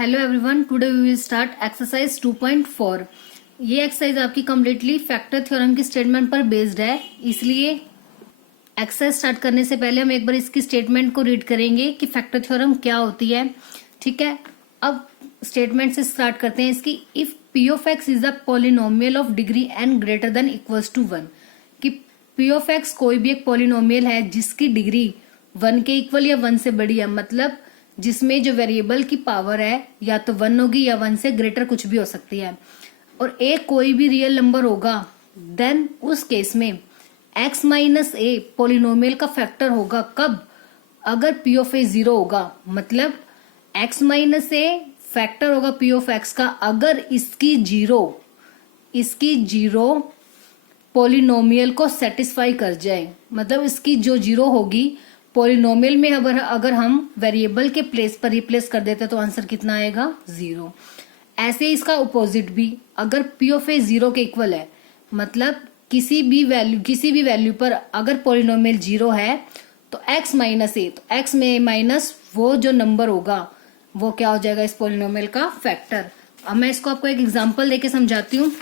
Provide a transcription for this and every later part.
Hello everyone, today we will start exercise 2.4। ये exercise आपकी completely factor theorem की statement पर बेस्ड है, इसलिए एक्सरसाइज स्टार्ट करने से पहले हम एक बार इसकी स्टेटमेंट को रीड करेंगे कि फैक्टर थ्योरम क्या होती है। ठीक है, अब स्टेटमेंट से स्टार्ट करते हैं इसकी। If P of X is a polynomial of degree N greater than equals to 1, कि पी ऑफ एक्स कोई भी एक पॉलिनोमियल है जिसकी डिग्री 1 के इक्वल या 1 से बड़ी है, मतलब जिसमें जो वेरिएबल की पावर है या तो 1 होगी या 1 से ग्रेटर कुछ भी हो सकती है, और ए कोई भी रियल नंबर होगा, देन उस केस में x माइनस ए पॉलिनोमियल का फैक्टर होगा। कब? अगर पी ऑफ ए 0 होगा, मतलब x माइनस ए फैक्टर होगा पी ऑफ एक्स का अगर इसकी जीरो पॉलिनोमियल को सेटिस्फाई कर जाए। मतलब इसकी जो जीरो होगी पॉलिनोमियल में अगर हम वेरिएबल के प्लेस पर रिप्लेस कर देते तो आंसर कितना आएगा? 0। ऐसे इसका ऑपोजिट भी, अगर पी ऑफ ए 0 के इक्वल है, मतलब किसी भी वैल्यू पर अगर पॉलिनोमियल 0 है तो x माइनस ए, तो x में माइनस वो जो नंबर होगा वो क्या हो जाएगा? इस पॉलिनोमियल का फैक्टर। अब मैं इसको आपको एक एग्जांपल देके समझाती हूँ।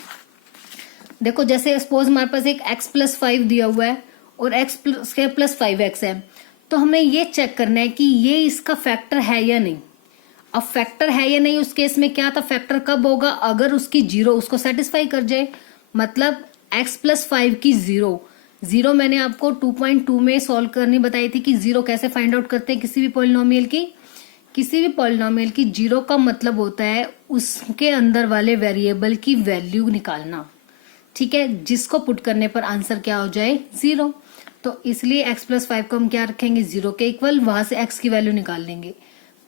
देखो, जैसे सपोज हमारे पास एक x प्लस 5 दिया हुआ है और x प्लस 5x है, तो हमें ये चेक करना है कि ये इसका फैक्टर है या नहीं। अब फैक्टर है या नहीं, उस केस में क्या था? फैक्टर कब होगा? अगर उसकी जीरो उसको सेटिस्फाई कर जाए, मतलब x प्लस 5 की जीरो मैंने आपको 2.2 में सॉल्व करनी बताई थी कि जीरो कैसे फाइंड आउट करते हैं किसी भी पॉलिनोमियल की। जीरो का मतलब होता है उसके अंदर वाले वेरिएबल की वैल्यू निकालना। ठीक है, जिसको पुट करने पर आंसर क्या हो जाए? 0। तो इसलिए x प्लस 5 को हम क्या रखेंगे? 0 के इक्वल, वहां से x की वैल्यू निकाल लेंगे।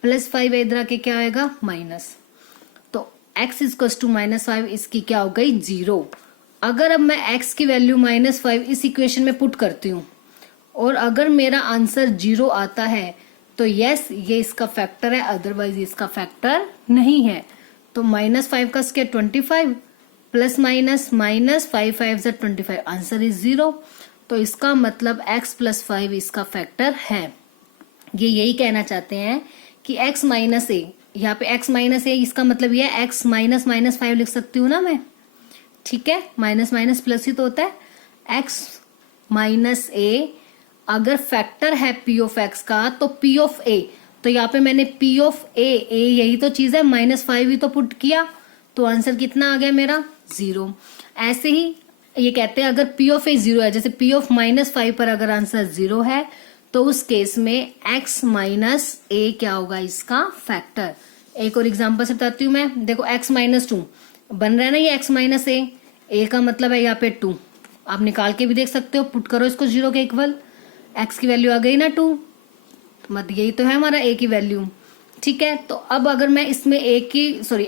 प्लस 5 इधर आके क्या आएगा? माइनस। तो x इक्वल्स टू -5, इसकी क्या हो गई? 0। अगर अब मैं x की वैल्यू -5 इस इक्वेशन में पुट करती हूँ और अगर मेरा आंसर 0 आता है तो यस, ये इसका फैक्टर है, अदरवाइज इसका फैक्टर नहीं है। तो -5 का square 25 plus minus 5 5 25, answer is 0। तो इसका मतलब x प्लस 5 इसका फैक्टर है। ये यही कहना चाहते हैं कि x माइनस ए, यहाँ पे x माइनस ए, इसका मतलब ये है x माइनस -5 लिख सकती हूँ ना मैं। ठीक है, माइनस माइनस प्लस ही तो होता है। x माइनस ए अगर फैक्टर है p ऑफ x का, तो p ऑफ a, तो यहाँ पे मैंने p ऑफ a यही तो चीज है, -5 ही तो पुट किया, तो आंसर कितना आ गया मेरा? 0। ऐसे ही ये कहते हैं अगर p ऑफ a 0 है, जैसे p ऑफ -5 पर अगर आंसर 0 है तो उस केस में x माइनस a क्या होगा? इसका फैक्टर। एक और एग्जांपल से बताती हूँ मैं। देखो, x माइनस 2 बन रहा है ना, ये x माइनस a का मतलब है यहाँ पे 2। आप निकाल के भी देख सकते हो, पुट करो इसको 0 के इक्वल, x की वैल्यू आ गई ना 2, मतलब यही तो है हमारा a की वैल्यू। ठीक है, तो अब अगर मैं इसमें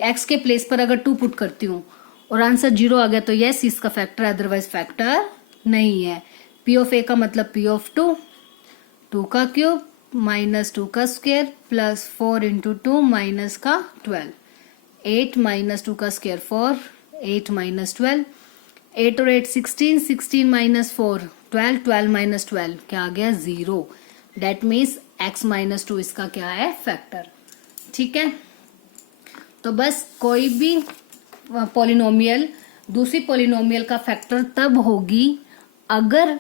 x के प्लेस पर अगर 2 पुट करती हूँ और आंसर 0 आ गया तो यस, इसका फैक्टर, अदरवाइज फैक्टर नहीं है। p ऑफ a का मतलब p ऑफ 2 का क्यूब माइनस 2 का स्क्वायर प्लस 4 इंटू 2 माइनस का 12, 8 माइनस 2 का स्क्वायर 4, 8 माइनस 12, 8 और 8 16, 16 माइनस 4 12, 12 माइनस 12 क्या आ गया? 0। डेट मीन्स x माइनस 2 इसका क्या है? फैक्टर। ठीक है, तो बस कोई भी पॉलिनोमियल दूसरी पॉलिनोमियल का फैक्टर तब होगी अगर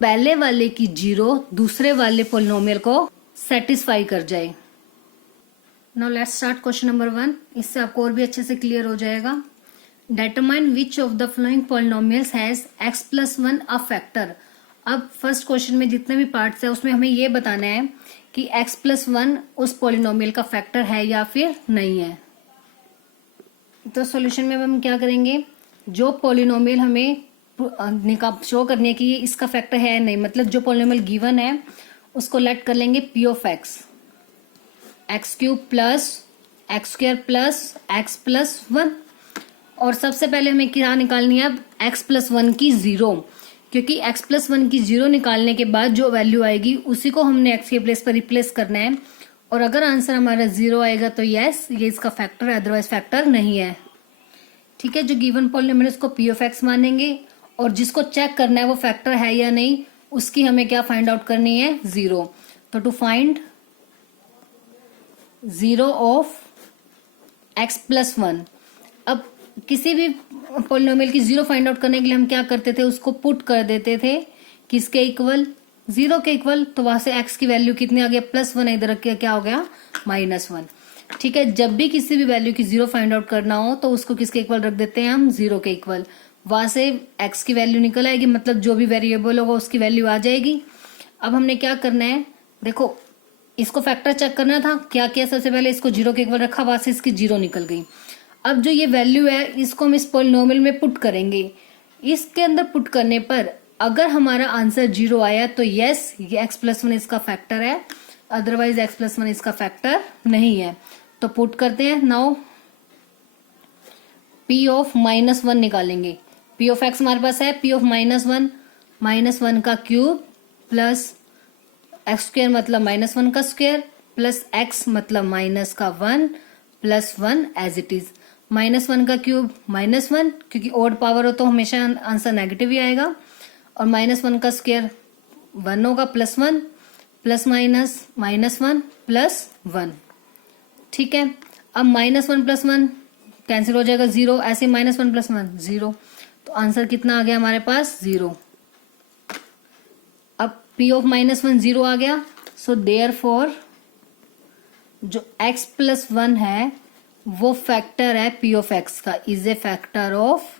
पहले वाले की जीरो दूसरे वाले पॉलिनोमियल को सेटिस्फाई कर जाए। Now let's start question number 1। इससे आपको और भी अच्छे से क्लियर हो जाएगा। Determine which of the following polynomials has x plus 1 a factor. अब फर्स्ट क्वेश्चन में जितने भी पार्ट्स है उसमें हमें ये बताना है कि x प्लस 1 उस पॉलिनोमियल का फैक्टर है या फिर नहीं है। तो सॉल्यूशन में हम क्या करेंगे? जो पॉलिनोमियल हमें शो करनी है कि ये इसका फैक्टर है नहीं, मतलब जो पॉलिनोमियल गिवन है उसको लेट कर लेंगे p of x cube plus x square plus x plus 1। और सबसे पहले हमें क्या निकालनी है? अब x प्लस 1 की 0, क्योंकि x प्लस 1 की 0 निकालने के बाद जो वैल्यू आएगी उसी को हमने x के प्लेस पर रिप्लेस करना है। और अगर आंसर हमारा 0 आएगा तो यस, ये इसका फैक्टर है, अदरवाइज फैक्टर नहीं है। ठीक है, जो गिवन पॉलिनोमियल उसको p ऑफ x मानेंगे और जिसको चेक करना है वो फैक्टर है या नहीं, उसकी हमें क्या फाइंड आउट करनी है? 0। तो to find 0 of x plus one. अब किसी भी पॉलिनोमियल की जीरो फाइंड आउट करने के लिए हम क्या करते थे, उसको पुट कर देते थे किसके इक्वल, जीरो के इक्वल। तो वहां से x की वैल्यू कितनी आ गया, प्लस वन, इधर रख के क्या हो गया, माइनस वन। ठीक है, जब भी किसी भी वैल्यू की जीरो फाइंड आउट करना हो तो उसको किसके इक्वल रख देते हैं हम, जीरो के इक्वल। वहां से x की वैल्यू निकल आएगी, मतलब जो भी वेरिएबल होगा उसकी वैल्यू आ जाएगी। अब हमने क्या करना है, देखो इसको फैक्टर चेक करना था, क्या किया, सबसे पहले इसको जीरो के इक्वल रखा, वहां से इसकी जीरो निकल गई। अब जो ये वैल्यू है इसको हम इस पॉलिनोमियल में पुट करेंगे। इसके अंदर पुट करने पर अगर हमारा आंसर जीरो आया तो यस, ये x प्लस वन इसका फैक्टर है, अदरवाइज x प्लस वन इसका फैक्टर नहीं है। तो पुट करते हैं। Now p of minus one निकालेंगे। p ऑफ x हमारे पास है p ऑफ माइनस वन का क्यूब प्लस एक्स स्क्वायर मतलब माइनस वन का स्क्वायर प्लस x मतलब माइनस का one plus one as it is. Minus one का क्यूब माइनस वन, क्योंकि ओड पावर हो तो हमेशा आंसर नेगेटिव ही आएगा, और माइनस वन का स्क्वायर वन होगा, plus one plus minus one plus one. ठीक है, अब minus one plus one cancel हो जाएगा, जीरो, ऐसे minus one plus one zero. तो आंसर कितना आ गया हमारे पास, जीरो। अब p of minus one zero आ गया, सो देयरफॉर जो x प्लस वन है वो फैक्टर है p ऑफ x का, is a factor of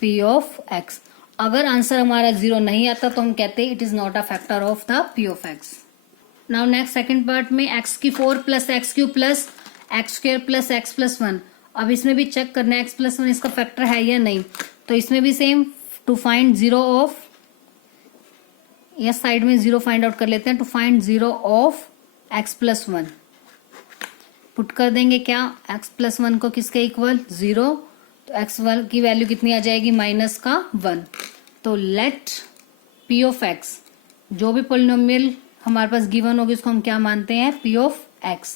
p of x। अगर आंसर हमारा जीरो नहीं आता तो हम कहते हैं it is not a factor of the p of x। Now next second part में x की four plus X cube plus X square plus x plus one. अब इसमें भी चेक करना है x प्लस वन इसका फैक्टर है या नहीं। तो इसमें भी same, to find zero of, या साइड में जीरो फाइंड आउट कर लेते हैं, to find zero of x plus one put कर देंगे क्या, x प्लस वन को किसके इक्वल, जीरो। तो x वन की वैल्यू कितनी आ जाएगी, माइनस का वन। तो लेट p ऑफ x, जो भी पॉलिनोमियल हमारे पास गिवन होगी उसको हम क्या मानते हैं, p of x,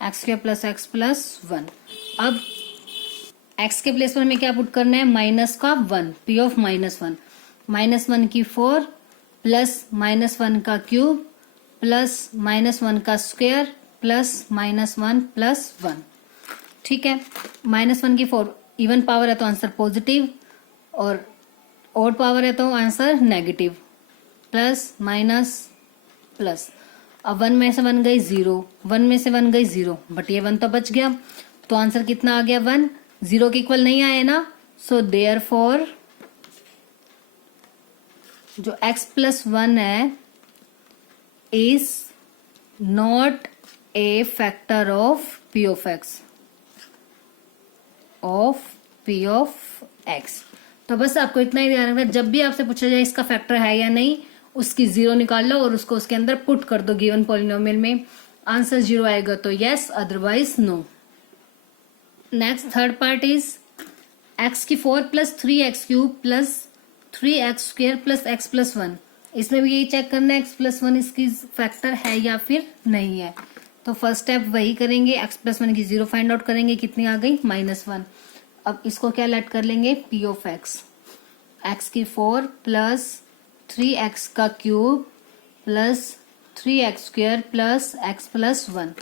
x square plus x plus one. अब x के प्लेस पर हमें क्या पुट करना है, माइनस का one, p of minus one. Minus one की फोर प्लस माइनस वन का क्यूब प्लस माइनस वन का square plus minus one plus one. ठीक है, माइनस वन की फोर इवन पावर है तो आंसर पॉजिटिव, और ऑड पावर है तो answer negative, plus minus plus. अब वन में से वन गई जीरो, वन में से वन गई जीरो, बट ये वन तो बच गया। तो आंसर कितना आ गया, वन। जीरो के इक्वल नहीं आए ना, सो देयरफॉर जो x प्लस वन है is not a factor of p of x, तो बस आपको इतना ही ध्यान रखना, जब भी आपसे पूछा जाए इसका फैक्टर है या नहीं, उसकी जीरो निकाल लो और उसको उसके अंदर पुट कर दो गिवन पॉलिनोमियल में। आंसर जीरो आएगा तो yes, otherwise no. Next third part is x की four plus three X cube plus three x square plus x plus one. इसमें भी यही चेक करना है x प्लस वन इसकी फैक्टर है या फिर नहीं है। तो फर्स्ट स्टेप वही करेंगे, x प्लस वन की जीरो फाइंड आउट करेंगे, कितनी आ गई, माइनस वन। अब इसको क्या लेट कर लेंगे, p ऑफ x की फोर प्लस थ्री एक्स का cube plus three x square plus x plus one.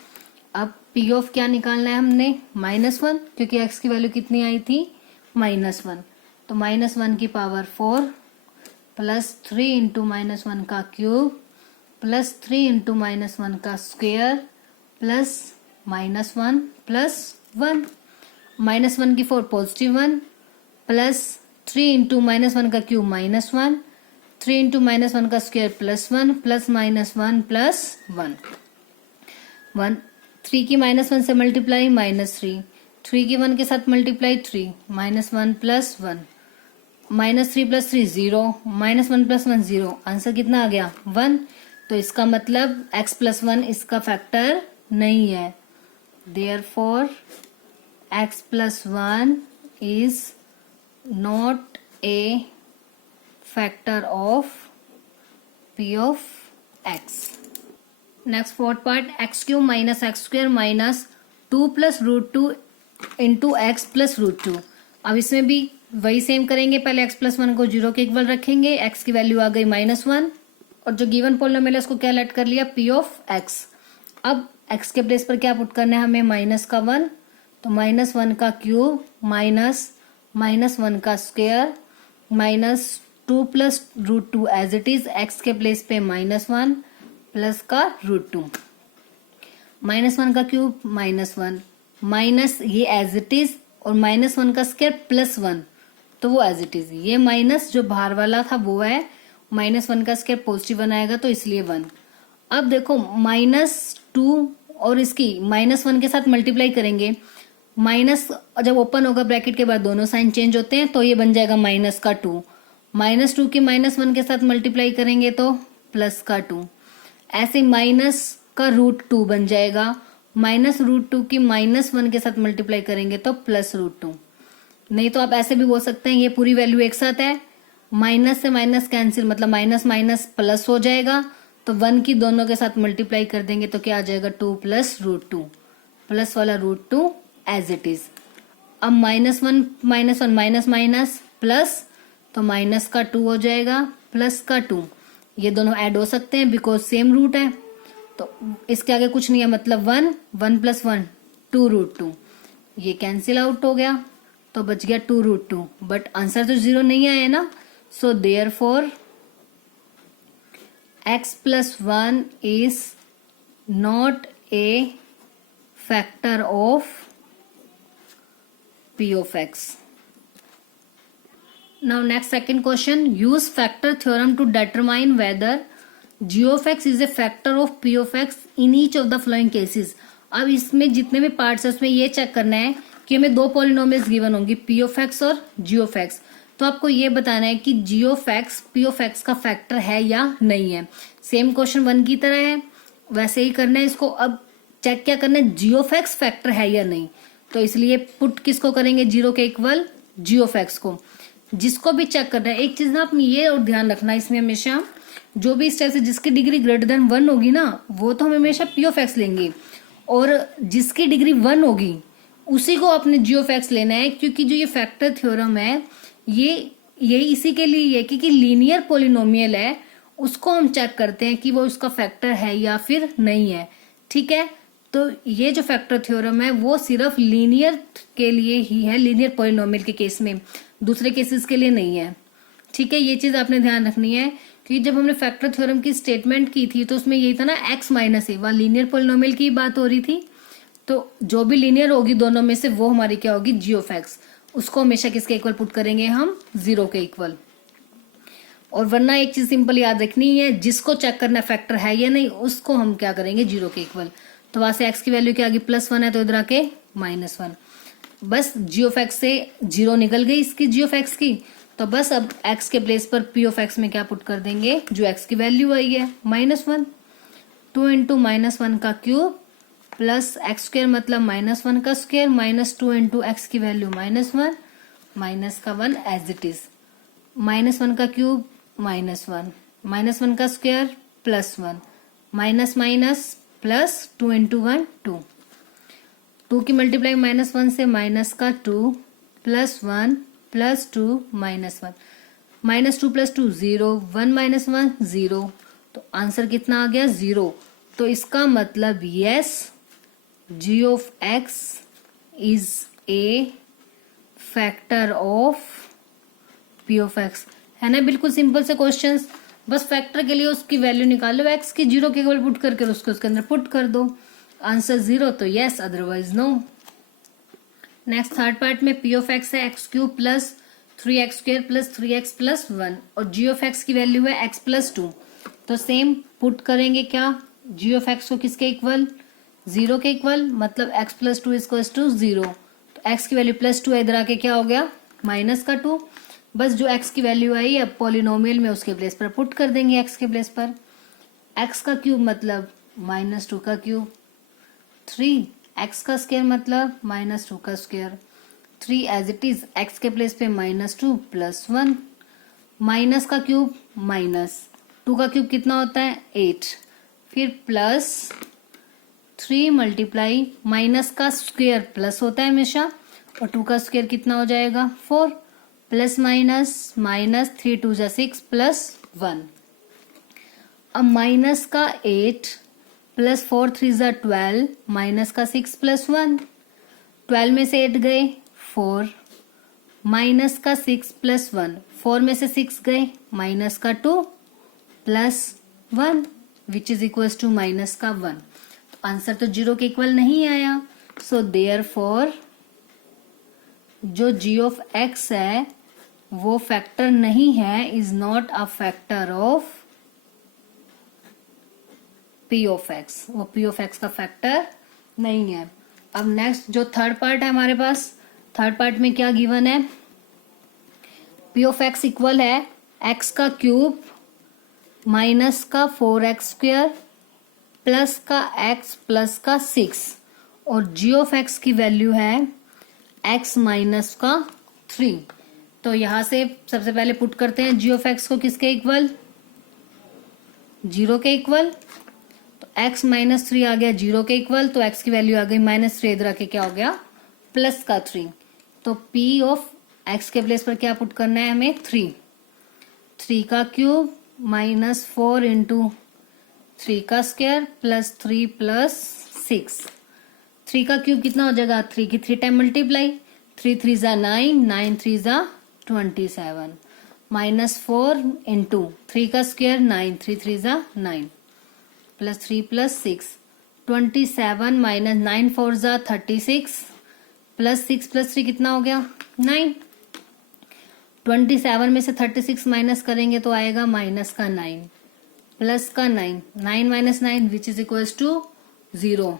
अब p ऑफ क्या निकालना है हमने, माइनस वन, क्योंकि x की वैल्यू कितनी आई थी, माइनस वन। तो माइनस वन की power four plus three into minus one का cube plus three into minus one का square plus minus one plus one. Minus one की four positive one plus three into minus one का cube minus one, three into minus one का square plus one plus minus one plus one. One three की minus one से multiply minus three, three की one के साथ multiply three, minus one plus one, minus three plus three zero, minus one plus one zero. Answer कितना आ गया, one. तो इसका मतलब x प्लस वन इसका फैक्टर नहीं है, therefore x plus one is not a factor of p of x। Next fourth part, X cube minus X square minus two plus root two into X plus root two. अब इसमें भी वही same करेंगे, पहले x plus one को zero के equal रखेंगे, x की वैल्यू आ गई माइनस वन, और जो गिवन पॉलिनोमियल है उसको क्या लेट कर लिया, p ऑफ x। अब x के प्लेस पर क्या पुट करना है हमें, माइनस का वन, तो -1 का क्यूब माइनस -1 का square minus 2 plus √2 as it is, X के प्लेस पे -1 प्लस का √2, -1 का क्यूब -1 माइनस ये एज इट इज और -1 का स्क्वायर +1 तो वो एज इट इज, ये माइनस जो बाहर वाला था वो है, -1 का स्क्वायर पॉजिटिव 1 आएगा तो इसलिए 1। अब देखो -2 और इसकी -1 के साथ मल्टीप्लाई करेंगे, माइनस जब ओपन होगा ब्रैकेट के बाद दोनों साइन चेंज होते हैं तो ये बन जाएगा -2, -2 के -1 के साथ मल्टीप्लाई करेंगे तो +2, ऐसे माइनस का √2 बन जाएगा, -√2 की -1 के साथ मल्टीप्लाई करेंगे तो +√2। नहीं तो आप ऐसे भी बोल सकते हैं ये पूरी वैल्यू एक साथ है, माइनस से माइनस कैंसिल मतलब माइनस माइनस प्लस हो जाएगा, तो 1 की दोनों के साथ मल्टीप्लाई कर देंगे तो क्या आ जाएगा 2 + √2, प्लस वाला √2 एज इट इज। अब -1 -1 माइनस माइनस प्लस तो माइनस का 2 हो जाएगा प्लस का 2, ये दोनों ऐड हो सकते हैं बिकॉज सेम रूट है, तो इसके आगे कुछ नहीं है मतलब 1 1 + 1 2 √2, ये कैंसिल आउट हो गया तो बच गया 2 √2, बट आंसर तो 0 नहीं आया ना, so therefore x + 1 is not a factor of p of x. Now next second question, use factor theorem to determine whether g of x is a factor of p of x in each of the following cases. अब इसमें जितने भी parts है उसमें ये check करना है कि हमें दो पॉलिनोमियल्स गिवन होंगी p of x और g of x, तो आपको ये बताना है कि g of x p of x का फैक्टर है या नहीं है। सेम क्वेश्चन 1 की तरह है वैसे ही करना है इसको। अब चेक क्या करना है, g of x फैक्टर है या नहीं, तो इसलिए पुट किसको करेंगे 0 के इक्वल g of x को। जिसको भी चेक करना है, एक चीज ना अपनी ये और ध्यान रखना इसमें हमेशा, जो भी इस टाइप से जिसकी डिग्री >1 होगी ना वो तो हम हमेशा p of x लेंगे, और जिसकी डिग्री 1 होगी उसी को अपने g of x लेना है, क्योंकि जो ये फैक्टर थ्योरम है ये इसी के लिए है क्योंकि लीनियर पोलिनोमियल है, उसको हम चेक करते हैं कि वो उसका फैक्टर है या फिर नहीं है। ठीक है, तो ये जो फैक्टर थ्योरम है वो सिर्फ लीनियर के लिए ही है, लीनियर पोलिनोमियल के केस में, दूसरे केसेस के लिए नहीं है। ठीक है, ये चीज आपने ध्यान रखनी है क्योंकि जब हमने फैक्टर थ्योरम की स्टेटमेंट की थी तो उसमें यही था ना x - a, वहां लीनियर पोलिनोमियल की बात हो रही थी, तो जो भी लीनियर होगी दोनों में से वो हमारी क्या होगी g of x, उसको हमेशा किसके इक्वल पुट करेंगे हम 0 के इक्वल। और वरना एक चीज सिंपल याद रखनी है, जिसको चेक करना फैक्टर है या नहीं उसको हम क्या करेंगे 0 के इक्वल। तो वहां से x की वैल्यू क्या आ गई +1 है तो इधर आके -1, बस g of x से 0 निकल गई इसकी g of x की, तो बस अब x के प्लेस पर p of x में क्या पुट कर देंगे जो x की वैल्यू आई है -1, 2 × -1 का क्यूब प्लस x² मतलब -1 का स्क्वायर माइनस 2 × x की वैल्यू -1 माइनस का 1 एज इट इज, -1 का क्यूब -1 -1 का स्क्वायर +1 माइनस माइनस प्लस 2 × 1 2, 2 की मल्टीप्लाई -1 से माइनस का 2 +1 +2 -1 -2 + 2 0 1 - 1 0, तो आंसर कितना आ गया 0। तो इसका मतलब yes g of x is a factor of p of x, है ना। बिल्कुल सिंपल से क्वेश्चंस, बस फैक्टर के लिए उसकी वैल्यू निकाल लो, x की 0 के इक्वल पुट करके उसको उसके अंदर पुट कर दो, आंसर 0 तो yes otherwise no. Next third part में p of x है x³ + 3x² + 3x + 1 और g of x की वैल्यू है x + 2, तो सेम पुट करेंगे क्या g of x को किसके इक्वल 0 के इक्वल, मतलब x + 2 = 0, तो x की वैल्यू +2 है, इधर आके क्या हो गया -2, बस जो x की वैल्यू आई है पॉलिनोमियल में उसके प्लेस पर पुट कर देंगे x के प्लेस पर, x का क्यूब मतलब -2 का क्यूब, 3 x का स्क्वायर मतलब -2 का स्क्वायर, 3 एज इट इज, x के प्लेस पे -2 + 1 माइनस का क्यूब -2 का क्यूब कितना होता है 8, फिर प्लस 3 मल्टीप्लाई माइनस का स्क्वायर प्लस होता है हमेशा, और 2 का स्क्वायर कितना हो जाएगा 4 प्लस माइनस -3 × 2 = 6 + 1, अब माइनस का 8 + 4 × 3 = 12 माइनस का 6 + 1, 12 में से 8 गए 4, माइनस का 6 प्लस 1, 4 में से 6 गए माइनस का 2 plus 1 which is equals to minus का 1। तो आंसर तो 0 के इक्वल नहीं आया। सो देयरफॉर जो g ऑफ x है वो फैक्टर नहीं है, is not a factor of p of x, वो p ऑफ x का फैक्टर नहीं है। अब नेक्स्ट जो थर्ड पार्ट है हमारे पास, थर्ड पार्ट में क्या गिवन है, p ऑफ x इक्वल है x का क्यूब माइनस का 4x स्क्वायर प्लस का x प्लस का 6 और g ऑफ x की वैल्यू है x माइनस का 3। तो यहां से सबसे पहले पुट करते हैं g ऑफ x को किसके इक्वल, 0 के इक्वल। तो x माइनस 3 आ गया 0 के इक्वल, तो x की वैल्यू आ गई -3, इधर आके क्या हो गया प्लस का 3। तो p ऑफ x के प्लेस पर क्या पुट करना है हमें, 3 का क्यूब माइनस 4 इंटू 3 का स्क्वायर प्लस 3 प्लस 6। 3 का क्यूब कितना हो जाएगा, 3 की 3 टाइम मल्टीप्लाई, 3 3 जा 9, 9 3 जा 27 माइनस 4 इंटू 3 का स्क्वायर 9, 3 3 जा 9 प्लस 3 प्लस 6, 27 माइनस 9 4 जा 36 प्लस 6 प्लस 3 कितना हो गया 9। 27 में से 36 माइनस करेंगे तो आएगा माइनस का 9 प्लस का 9, 9 minus 9 which is equals to 0।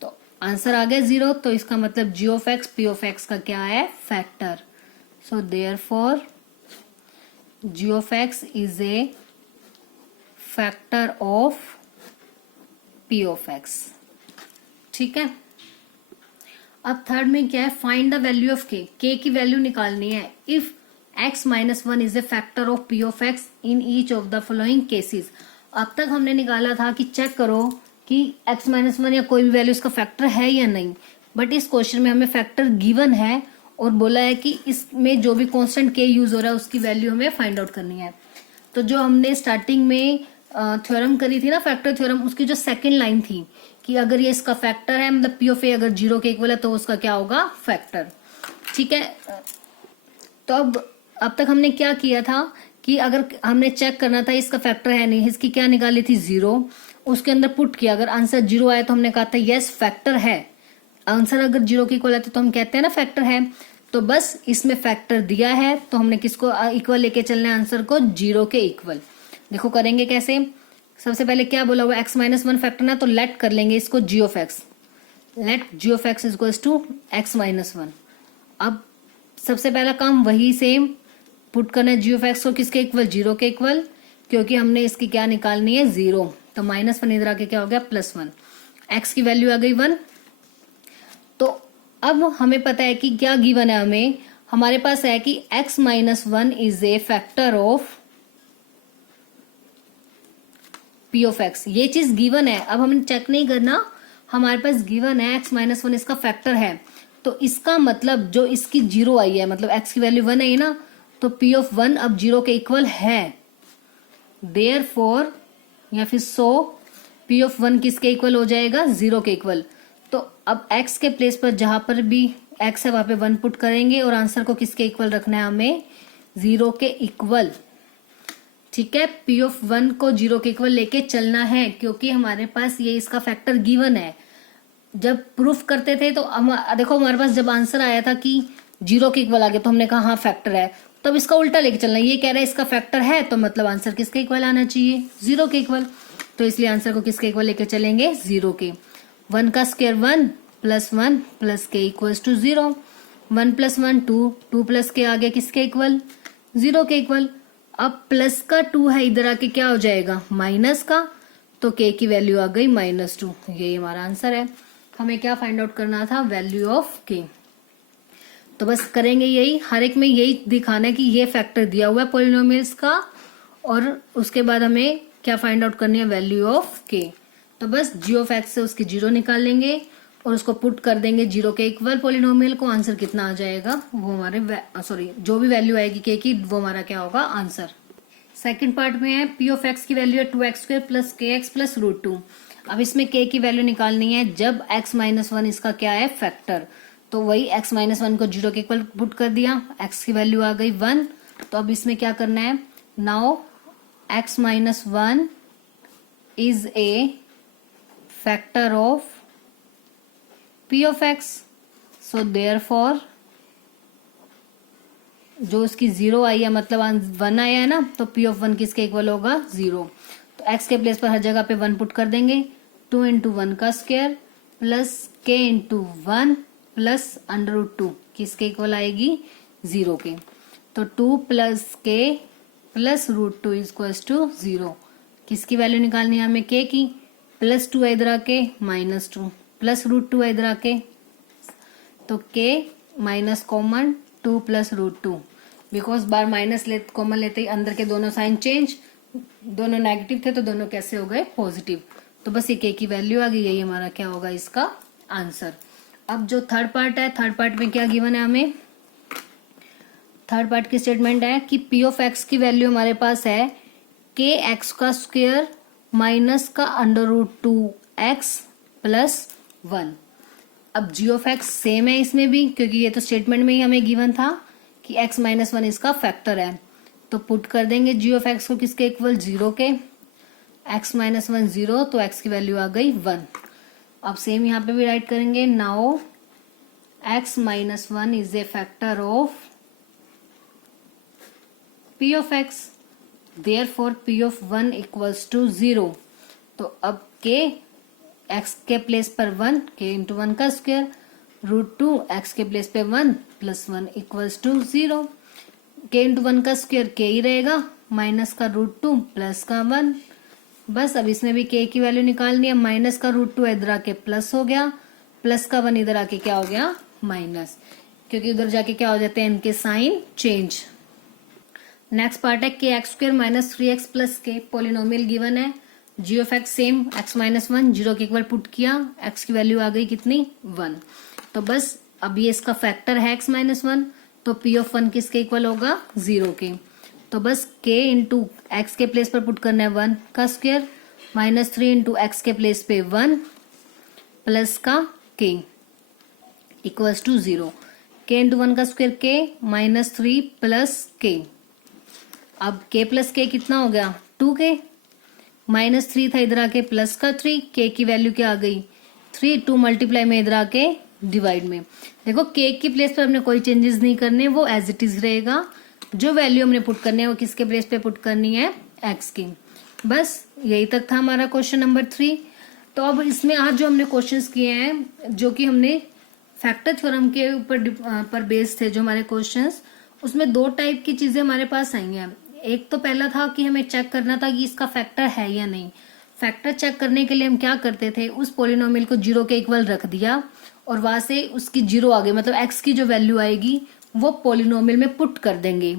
तो आंसर आ गया 0। तो इसका मतलब g of x p of x का क्या है, factor. So therefore g of x is a factor of p of x। ठीक है। अब थर्ड में क्या है, find the value of k, k की वैल्यू निकालनी है if x minus 1 is a factor of p of x in each of the following cases. अब तक हमने निकाला था कि चेक करो कि x माइनस 1 या कोई भी वैल्यू इसका फैक्टर है या नहीं, बट इस क्वेश्चन में हमें फैक्टर गिवन है और बोला है कि इसमें जो भी कांस्टेंट k यूज हो रहा है उसकी वैल्यू हमें फाइंड आउट करनी है। तो जो हमने स्टार्टिंग में थ्योरम करी थी ना, फैक्टर थ्योरम, उसकी जो सेकंड लाइन थी कि अगर ये इसका फैक्टर है, मतलब p ऑफ a अगर 0 के इक्वल है तो उसका क्या होगा, फैक्टर। ठीक है। तो अब तक हमने क्या किया था कि अगर हमने चेक करना था इसका फैक्टर है नहीं, इसकी क्या निकाली थी 0, उसके अंदर पुट किया, अगर आंसर 0 आया तो हमने कहा था यस फैक्टर है। आंसर अगर 0 के इक्वल आता तो हम कहते हैं ना फैक्टर है। तो बस इसमें फैक्टर दिया है तो हमने किसको इक्वल लेके चलना है, आंसर को 0 के इक्वल। देखो करेंगे कैसे, सबसे पहले क्या बोला हुआ x माइनस 1 फैक्टर ना, तो लेट कर लेंगे इसको g of x, let g of x equals to x minus 1। अब सबसे पहला काम वही सेम पुट करना है g ऑफ x को किसके इक्वल, 0 के इक्वल, क्योंकि हमने इसकी क्या निकालनी है 0। तो -1 इधर आके क्या हो गया +1, x की वैल्यू आ गई 1। तो अब हमें पता है कि क्या गिवन है, हमें हमारे पास है कि x minus 1 is a factor of p of x, ये चीज गिवन है। अब हमें चेक नहीं करना, हमारे पास गिवन है x माइनस 1 इसका फैक्टर है, तो इसका मतलब जो इसकी 0 आई है, मतलब x की वैल्यू 1 आई ना, तो p ऑफ 1 अब 0 के इक्वल है। देयरफॉर या फिर सो p ऑफ 1 किसके इक्वल हो जाएगा, 0 के इक्वल। तो अब x के प्लेस पर जहां पर भी x है वहां पे 1 पुट करेंगे और आंसर को किसके इक्वल रखना है, हमें 0 के इक्वल। ठीक है। p ऑफ 1 को 0 के इक्वल लेके चलना है, क्योंकि हमारे पास ये इसका फैक्टर गिवन है। जब प्रूफ करते थे तो देखो हमारे पास जब आंसर आया था कि 0 के इक्वल आ गया तो हमने कहा हाँ फैक्टर है। तो अब इसका उल्टा लेके चलना है, ये कह रहा है इसका फैक्टर है तो मतलब आंसर किसके इक्वल आना चाहिए, 0 के इक्वल। तो इसलिए आंसर को किसके इक्वल लेके चलेंगे, 0 के। 1 का स्क्वायर 1 प्लस 1 प्लस के इक्वल्स टू 0, 1 प्लस 1 2, 2 प्लस के आगे किसके इक्वल, 0 के इक्वल। अब प्लस का 2 है, इधर आके क्या हो जाएगा माइनस का, तो k की वैल्यू आ गई -2। यही हमारा आंसर है। हमें क्या फाइंड आउट करना था, वैल्यू ऑफ k। तो बस करेंगे यही, हर एक में यही दिखाना है कि ये फैक्टर दिया हुआ है पॉलिनोमियल्स का, और उसके बाद हमें क्या फाइंड आउट करनी है, वैल्यू ऑफ k। तो बस g ऑफ x से उसकी 0 निकाल लेंगे और उसको पुट कर देंगे 0 के इक्वल पॉलिनोमियल को। आंसर कितना आ जाएगा, वो हमारे जो भी वैल्यू आएगी k की वो हमारा क्या होगा, आंसर। सेकंड पार्ट में है p ऑफ x की वैल्यू है 2x² प्लस kx प्लस √2। अब इसमें k की वैल्यू निकालनी है जब x माइनस वन इसका क्या है फैक्टर, तो वही x माइनस वन को 0 के इक्वल पुट कर दिया, x की वैल्यू आ गई 1। तो अब इसमें क्या करना है, now x minus one is a factor of p of x, so therefore जो इसकी 0 आई है मतलब 1 आया है ना, तो p ऑफ 1 किसके इक्वल होगा 0। तो x के प्लेस पर हर जगह पे 1 पुट कर देंगे, 2 इंटू 1 का square plus k into 1 plus √2 किसके इक्वल आएगी 0 के। तो 2 plus k plus √2 is to 0। किसकी वैल्यू निकालनी है हमें k की, प्लस 2 इधर आके माइनस 2 प्लस √2 इधर आके, तो k minus common 2 plus √2, because bar minus common लेते ही अंदर के दोनों साइन चेंज, दोनों नेगेटिव थे तो दोनों कैसे हो गए पॉजिटिव। तो बस ये k की वैल्यू आ गई, यही हमारा क्या होगा इसका आंसर। अब जो थर्ड पार्ट है, थर्ड पार्ट में क्या गिवन है हमें, थर्ड पार्ट की स्टेटमेंट है कि p ऑफ x की वैल्यू हमारे पास है k x का स्क्वायर माइनस का √2x प्लस 1। अब g ऑफ x सेम है इसमें भी, क्योंकि ये तो स्टेटमेंट में ही हमें गिवन था कि x माइनस वन इसका फैक्टर है, तो पुट कर देंगे g ऑफ x को किसके इक्वल 0 के, x माइनस वन 0, तो x की वैल्यू आ गई 1। अब सेम यहाँ पे भी राइट करेंगे, now x minus one is a factor of p of x, therefore p of 1 equals to 0। तो अब k x के प्लेस पर 1, k इंटू 1 का स्क्वायर √2 x के प्लेस पे 1 plus 1 equals to 0। k into 1 का स्क्वायर k ही रहेगा, minus का √2 प्लस का 1। बस अब इसमें भी k की वैल्यू निकालनी है, माइनस का √2 इधर आके प्लस हो गया, प्लस का 1 इधर आके क्या हो गया माइनस, क्योंकि उधर जाके क्या हो जाते हैं इनके साइन चेंज। नेक्स्ट पार्ट है के x square minus 3x plus के, पोलिनोमियल गिवन है, g of x same x minus one 0 के इक्वल पुट किया, x की वैल्यू आ गई कितनी 1। तो बस अब ये इसका फैक्टर है x माइनस वन, तो p ऑफ 1 किसके इक्वल होगा 0 के। तो बस k इंटू एक्स के प्लेस पर पुट करना है 1 का स्क्वायर माइनस 3 इंटू एक्स के प्लेस पे 1 प्लस का k equals to 0। k into 1 का square k minus 3 plus k, अब k प्लस k कितना हो गया 2k, माइनस 3 था इधर आके प्लस का 3, k की वैल्यू क्या आ गई 3, 2 मल्टीप्लाई में इधर आके डिवाइड में। देखो k की प्लेस पर हमने कोई चेंजेस नहीं करने, वो एज इट इज रहेगा, जो वैल्यू हमने पुट करनी है वो किसके प्लेस पे पुट करनी है x की। बस यही तक था हमारा क्वेश्चन नंबर 3। तो अब इसमें आज जो हमने क्वेश्चंस किए हैं जो कि हमने फैक्टर थ्योरम के ऊपर पर बेस्ड थे जो हमारे क्वेश्चंस, उसमें 2 टाइप की चीजें हमारे पास आई हैं। एक तो पहला था कि हमें चेक करना था कि इसका फैक्टर है या नहीं। फैक्टर चेक करने के लिए हम क्या करते थे, उस पोलिनोमियल को 0 के इक्वल रख दिया और वहां से उसकी 0 आ गई, मतलब x की जो वैल्यू आएगी वो पोलिनोमियल में पुट कर देंगे,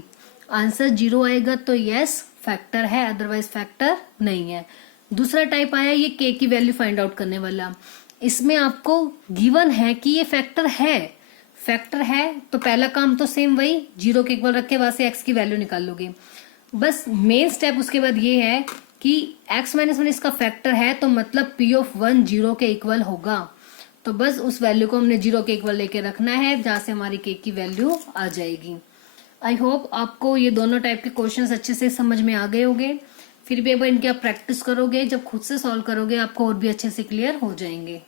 आंसर 0 आएगा तो यस फैक्टर है, अदरवाइज फैक्टर नहीं है। दूसरा टाइप आया ये k की वैल्यू फाइंड आउट करने वाला, इसमें आपको गिवन है कि ये फैक्टर है तो पहला काम तो सेम वही 0 के इक्वल रख के वहां से x की वैल्यू निकाल लोगे। बस मेन स्टेप उसके बाद ये है कि x माइनस वन इसका फैक्टर है तो मतलब p ऑफ 1 0 के इक्वल होगा, तो बस उस वैल्यू को हमने 0 के इक्वल लेके रखना है जहां से हमारी k की वैल्यू आ जाएगी। आई होप आपको ये दोनों टाइप के क्वेश्चंस अच्छे से समझ में आ गए होंगे। फिर भी एक बार इनकी आप प्रैक्टिस करोगे, जब खुद से सॉल्व करोगे आपको और भी अच्छे से क्लियर हो जाएंगे।